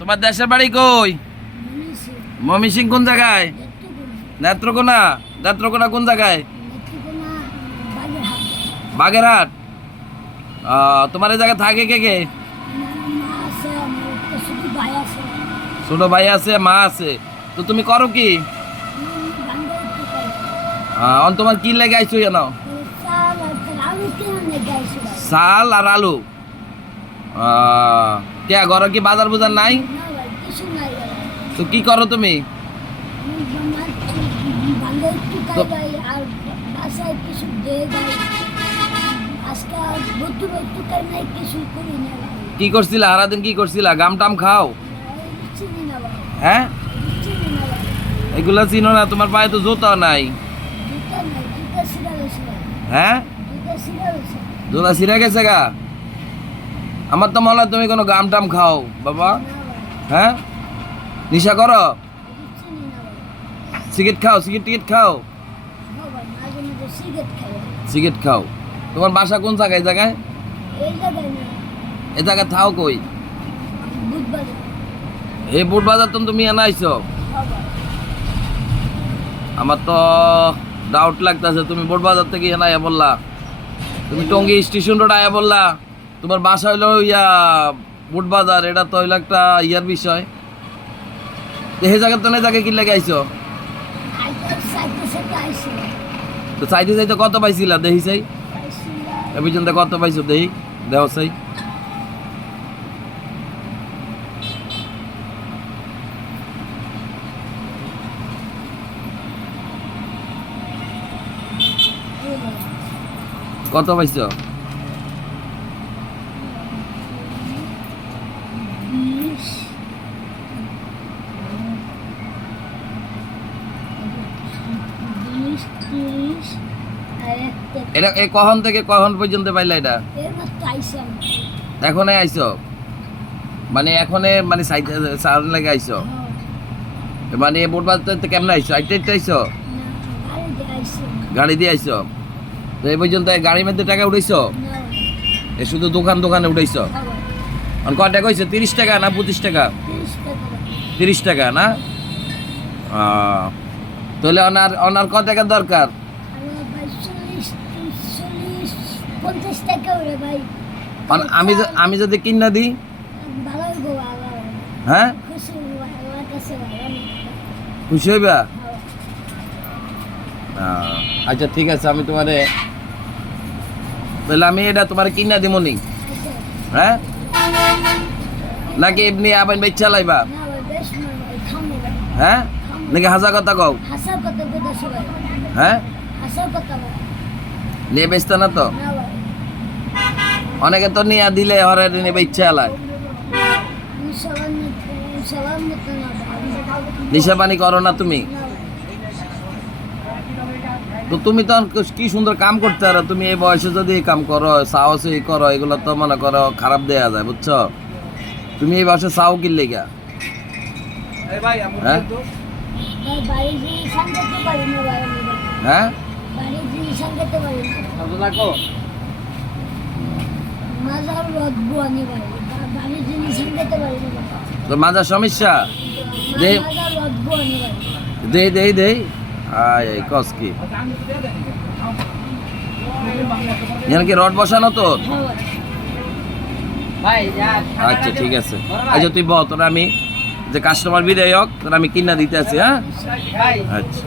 তোমার দেশের বাড়ি কই? ময়মনসিংহ কোন জায়গায়? নেত্রকোনা। নেত্রকোনা কোন জায়গায়? বাগেরহাট। তোমার এই জায়গায় থাকে কে কে? ছোট ভাই আছে, মা আছে। তো তুমি করো কি? তোমার কি লেগে আইছো জানো? চাল আর আলু। কে ঘরে কি বাজার বুজার নাই? তো কি করো তুমি? কি করছিলা সারাদিন? কি করছিলা? গাম টাম খাও? হ্যাঁ, এগুলা চিনো না? তোমার পায়ে তো জুতা নাই। হ্যাঁ, জুতা ছিঁড়ে গেছে গা। আমার তো মনে হয় তুমি কোনো গাম টাম খাও বাবা। হ্যাঁ, নিশা করো? সিগারেট খাও? সিগারেট খাও? সিগারেট খাও। তোমার বাসা কোন জায়গায়? জায়গায় এই জায়গায় থাও কই? এই বুট বাজার তুমি এনে আইছো? আমার তো ডাউট লাগতেছে তুমি বুট বাজার থেকে এনে আয়া বললা। তুমি টঙ্গী স্টেশন রোড আয়া বললা। তোমার বাসা হইলো বুট বাজার। এটা তো হইলো একটা ইয়ার বিষয়। এই জায়গায় তো না, জায়গায় কি লেগে আইছো? তো চাইতে চাইতে কত পাইছিলা দেখি চাই? এ পর্যন্ত কত পাইছো দেখি? দেহ চাই। কত পাইছো? এটা কখন থেকে কখন পর্যন্ত পাইলা? এটা এখনই আইছো? মানে এখনে মানে সাইড লাগে আইছো? মানে বুট বাজার কেমনে আইছো? আইতে আইছো? গাড়ি দিয়ে আইছো? তো এই পর্যন্ত গাড়ির মধ্যে টাকা উঠাইছো? এ শুধু দোকানে উঠাইছো? কয় টাকা হয়েছে? 30 টাকা না 25 টাকা? 30 টাকা না? তাহলে ওনার কত টাকা দরকার? আমি যদি কিনা দিই? হ্যাঁ, খুশি হইবা? আচ্ছা ঠিক আছে, আমি তোমারে তাহলে আমি এটা তোমার কিনা দিব নি? হ্যাঁ, নাকি এমনি আবার বেচ চালাইবা? হ্যাঁ, নাকি হাজার কথা কও? হ্যাঁ, নিয়ে বেচতে না তো? অনেকে তো নিয়ে দিলে হরে নিয়ে বেচ চালায়। নিশা পানি করো না তুমি? তো তুমি তো কি সুন্দর কাম করতে পারো। তুমি এই বয়সে যদি এই কাম করো, সাহস করো, এগুলো তো মনে করো খারাপ দেয়া যায়, বুঝছো? তুমি এই বয়সে চাও কি লেগা? হ্যাঁ, হ্যাঁ, তো মাজার সমস্যা দে দে দে কস কি কি রড বসানো তো? আচ্ছা ঠিক আছে। আচ্ছা তুই বল, তোর আমি যে কাস্টমার বিদায় হোক, তোর আমি কিনা দিতে আছি। হ্যাঁ, আচ্ছা।